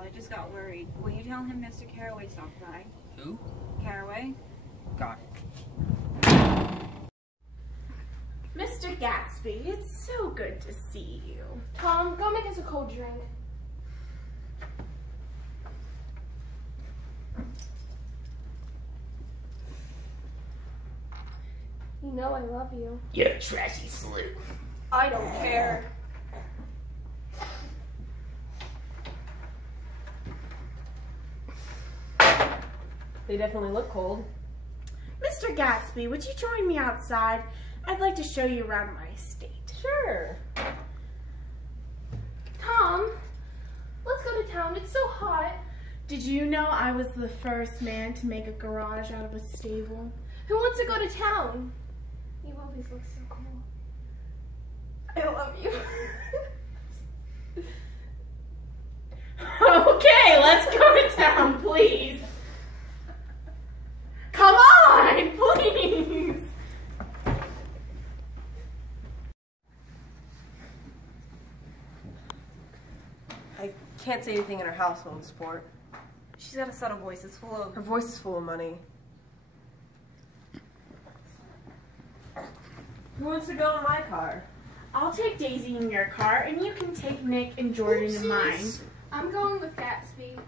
called. I just got worried. Will you tell him Mr. Caraway stopped by? Who? Caraway? Got it. Mr. Gatsby, it's so good to see you. Tom, go make us a cold drink. You know I love you. You're a trashy sloop. I don't care. They definitely look cold. Mr. Gatsby, would you join me outside? I'd like to show you around my estate. Sure. Tom, let's go to town. It's so hot. Did you know I was the first man to make a garage out of a stable? Who wants to go to town? You always look so cool. I love you. Okay, let's go to town, please. Come on, please. I can't say anything in her household sport. She's got a subtle voice. It's full of... Her voice is full of money. Who wants to go in my car? I'll take Daisy in your car, and you can take Nick and Jordan in mine. I'm going with Gatsby.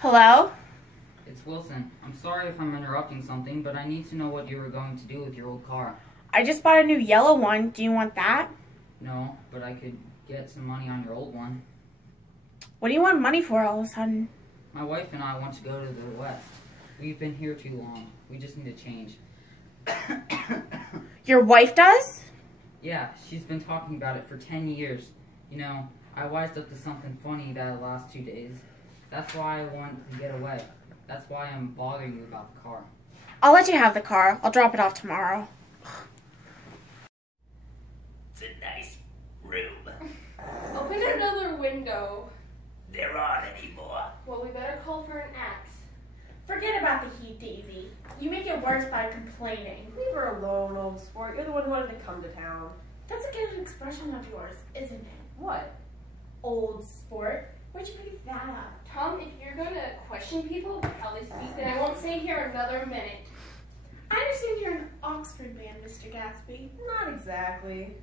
Hello? It's Wilson. I'm sorry if I'm interrupting something, but I need to know what you were going to do with your old car. I just bought a new yellow one. Do you want that? No, but I could get some money on your old one. What do you want money for all of a sudden? My wife and I want to go to the West. We've been here too long. We just need a change. Your wife does? Yeah, she's been talking about it for 10 years. You know, I wised up to something funny the last 2 days. That's why I want to get away. That's why I'm bothering you about the car. I'll let you have the car. I'll drop it off tomorrow. It's a nice room. Open another window. There aren't any more. Well, we better call for an axe. Forget about the heat, Daisy. You make it worse by complaining. Leave her alone, old sport. You're the one who wanted to come to town. That's a good expression of yours, isn't it? What? Old sport. Where'd you pick that up? Tom, if you're going to question people about how they speak, then I won't stay here another minute. I understand you're an Oxford man, Mr. Gatsby. Not exactly.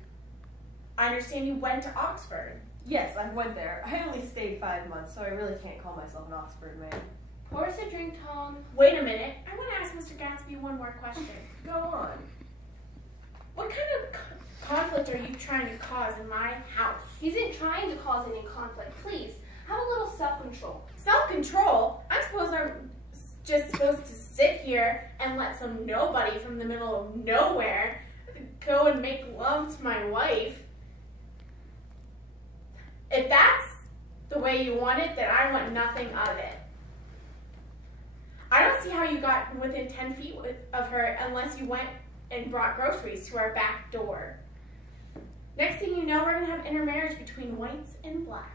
I understand you went to Oxford. Yes, I went there. I only stayed 5 months, so I really can't call myself an Oxford man. Pour us a drink, Tom. Wait a minute. I want to ask Mr. Gatsby one more question. Go on. What kind of conflict are you trying to cause in my house? He isn't trying to cause any conflict. Please, have a little self-control. Self-control? I'm just supposed to sit here and let some nobody from the middle of nowhere go and make love to my wife. If that's the way you want it, then I want nothing of it. I don't see how you got within 10 feet of her unless you went and brought groceries to our back door. Next thing you know, we're going to have intermarriage between whites and blacks.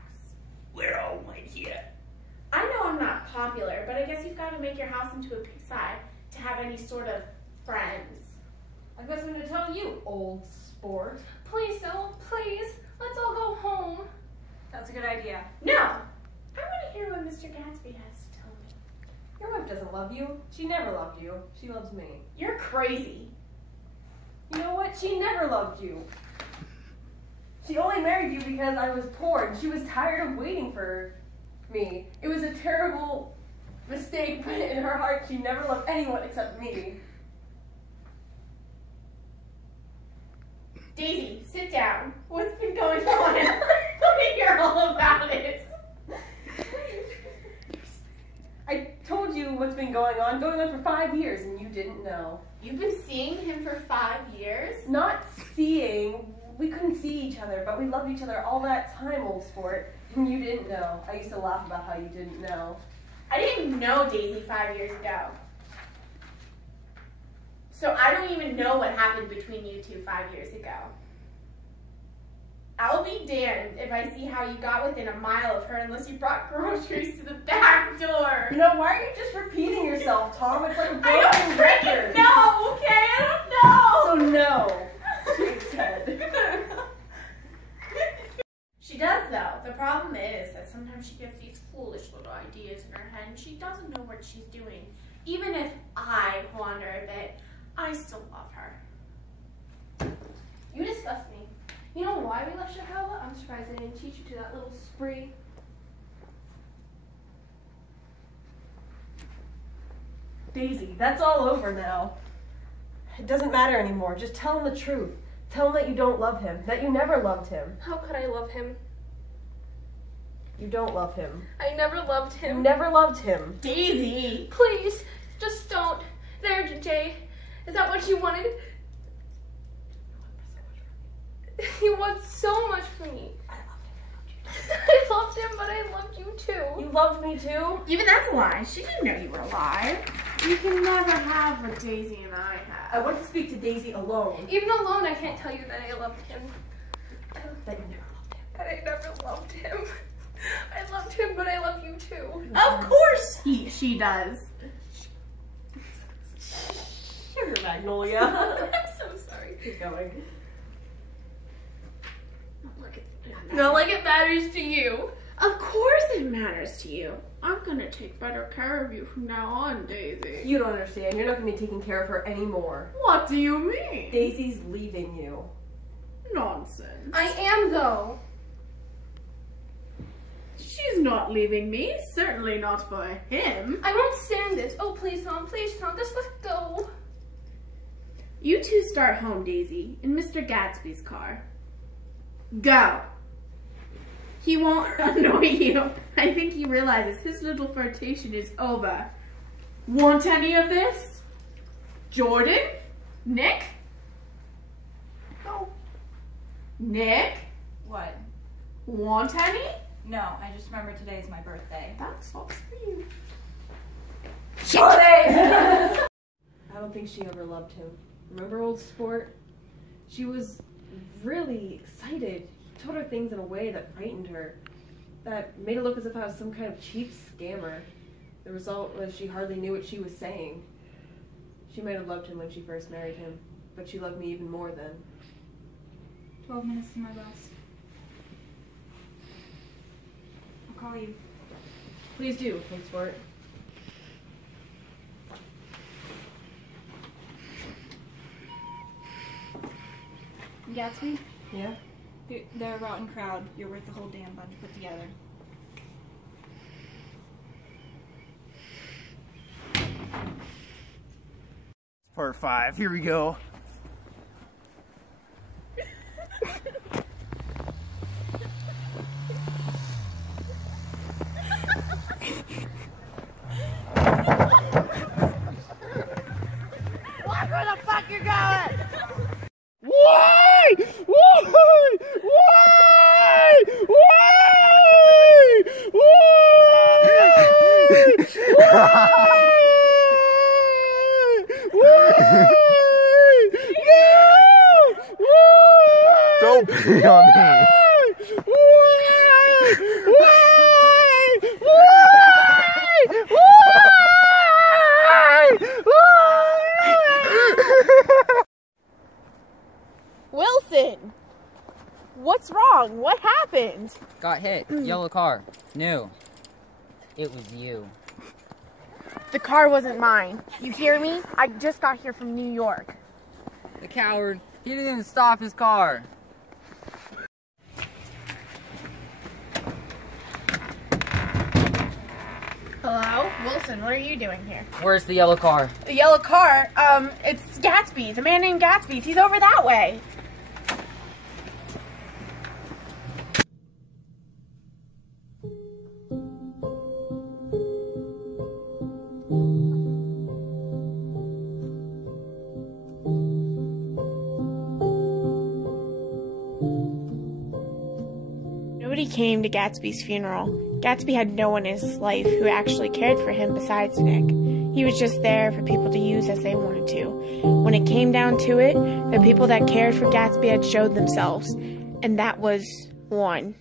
We're all white here. I know I'm not popular, but I guess you've got to make your house into a pig sty to have any sort of friends. I've got something to tell you, old sport. Please don't. Please. Let's all go home. That's a good idea. No! I want to hear what Mr. Gatsby has to tell me. Your wife doesn't love you. She never loved you. She loves me. You're crazy. You know what? She never loved you. She only married you because I was poor and she was tired of waiting for me. It was a terrible mistake, but in her heart she never loved anyone except me. Daisy, sit down. What's been going on? Let me hear all about it. I told you what's been going on for 5 years and you didn't know. You've been seeing him for 5 years? Not seeing. We couldn't see each other, but we loved each other all that time, old sport. And you didn't know. I used to laugh about how you didn't know. I didn't know Daisy 5 years ago. So I don't even know what happened between you two 5 years ago. I'll be damned if I see how you got within a mile of her unless you brought groceries to the back door. You know, why are you just repeating yourself, Tom? It's like a I broken don't freaking record. know, okay? I So don't know. no, Jade said. She does though. The problem is that sometimes she gets these foolish little ideas in her head and she doesn't know what she's doing. Even if I wander a bit, I still love her. You disgust me. You know why we left Chicago? I'm surprised I didn't teach you to that little spree. Daisy, that's all over now. It doesn't matter anymore. Just tell him the truth. Tell him that you don't love him, that you never loved him. How could I love him? You don't love him. I never loved You him. never loved him. Daisy! Please, just don't. There, Jay. Is that what you wanted? He wants so much from me. I loved him, but I loved you too. You loved me too? Even that's a lie. She didn't know you were alive. You can never have what Daisy and I I have. want to speak to Daisy alone. Even alone, I can't tell you that I loved him. That you never loved him. That I never loved him. I loved him, but I love you too. Of course she does. Sugar Magnolia. I'm so sorry. Keep going. Not like it matters to you. Of course it matters to you. I'm gonna take better care of you from now on, Daisy. You don't understand. You're not going to be taking care of her anymore. What do you mean? Daisy's leaving you. Nonsense. I am, though. She's not leaving me. Certainly not for him. I won't stand this. Oh, please, Tom, just let go. You two start home, Daisy, in Mr. Gatsby's car. Go. He won't annoy you. I think he realizes his little flirtation is over. Want any of this? Jordan? Nick? No. Nick? What? Want any? No, I just remembered today is my birthday. That sucks for you. I don't think she ever loved him. Remember old sport? She was really excited. He told her things in a way that frightened her. That made it look as if I was some kind of cheap scammer. The result was she hardly knew what she was saying. She might have loved him when she first married him, but she loved me even more then. 12 minutes to my bus. I'll call you. Please do, old sport. Gatsby? Yeah? They're a rotten crowd. You're worth the whole damn bunch put together. Part 5, here we go. Watch where the fuck you're going! Why? Why? Why? Why? Don't pee on me. Wilson! What's wrong? What happened? Got hit. Yellow car. New. It was you. The car wasn't mine. You hear me? I just got here from New York. The coward. He didn't even stop his car. Hello? Wilson, what are you doing here? Where's the yellow car? The yellow car, it's Gatsby's. A man named Gatsby's. He's over that way. Nobody came to Gatsby's funeral. Gatsby had no one in his life who actually cared for him besides Nick. He was just there for people to use as they wanted to. When it came down to it, the people that cared for Gatsby had showed themselves, and that was one.